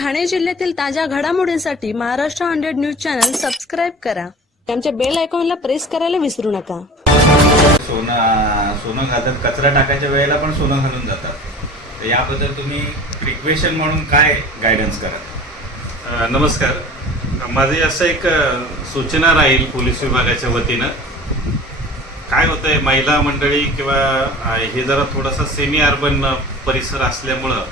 ठाणे जिल्ह्यातील ताज्या घडामोडींसाठी Maharashtra hundred news channel subscribe करा. आमच्या बेल आयकॉनला प्रेस करायला विसरू नका. सोनं सोनं घालतात कचरा टाकायच्या वेळेला पण सोनं घालून जातात. तर याबद्दल तुम्ही प्रिक्वेशन म्हणून काय गायडन्स करा अ, नमस्कार. माझी असं एक अ, सूचना राहील पोलीस विभागाच्या वतीनं. काय होतंय महिला मंडळी किंवा अ, हे जरा थोडासा सेमी अर्बन परिसर असल्यामुळं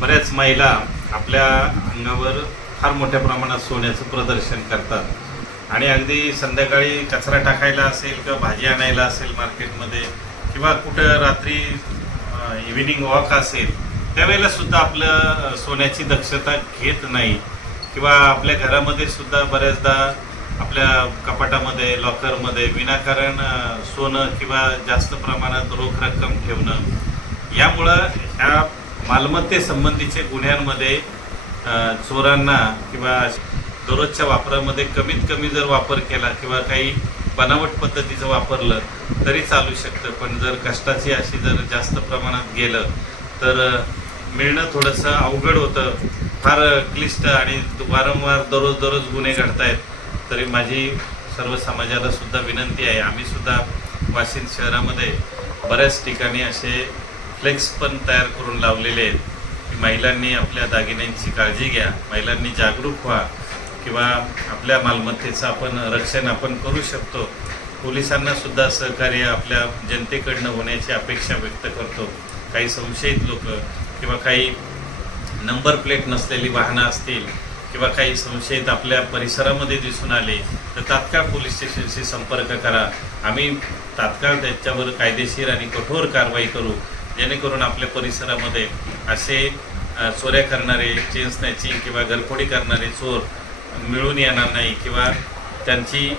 बऱ्याच महिला आपल्या अंगावर फार मोठ्या प्रमाणात सोन्याचं प्रदर्शन करतात. आणि अगदी संध्याकाळी कचरा टाकायला असेल किंवा भाजी आणायला असेल मार्केटमध्ये किंवा कुठं रात्री इव्हिनिंग वॉक असेल त्यावेळेला सुद्धा आपलं सोन्याची दक्षता घेत नाही. किंवा आपल्या घरामध्ये सुद्धा बऱ्याचदा आपल्या कपाटामध्ये लॉकरमध्ये विनाकारण सोनं किंवा जास्त प्रमाणात रोख रक्कम ठेवणं यामुळं ह्या मालमत्तेसंबंधीचे गुन्ह्यांमध्ये चोरांना किंवा दररोजच्या वापरामध्ये कमीत कमी जर वापर केला किंवा काही बनावट पद्धतीचं वापरलं तरी चालू शकतं. पण जर कष्टाची अशी जर जास्त प्रमाणात गेलं तर मिळणं थोडंसं अवघड होतं. फार क्लिष्ट आणि वारंवार दररोज दररोज गुन्हे घडतायत तरी माझी सर्व समाजाला सुद्धा विनंती आहे. आम्ही सुद्धा वाशिम शहरामध्ये बऱ्याच ठिकाणी असे फ्लेक्स पण तयार करून लावलेले आहेत. की महिलांनी आपल्या दागिन्यांची काळजी घ्या महिलांनी जागरूक व्हा किंवा आपल्या मालमत्तेचं आपण रक्षण आपण करू शकतो. पोलिसांना सुद्धा सहकार्य आपल्या जनतेकडनं होण्याची अपेक्षा व्यक्त करतो. काही संशयित लोक किंवा काही नंबर प्लेट नसलेली वाहनं असतील किंवा काही संशयित आपल्या परिसरामध्ये दिसून आले तर तात्काळ पोलीस स्टेशनशी संपर्क करा. आम्ही तात्काळ त्याच्यावर कायदेशीर आणि कठोर कारवाई करू. जेणेकरून आपल्या परिसरामध्ये असे चोऱ्या करणारे चेन स्नॅचिंग किंवा गलफोडी करणारे चोर मिळून येणार नाही किंवा त्यांची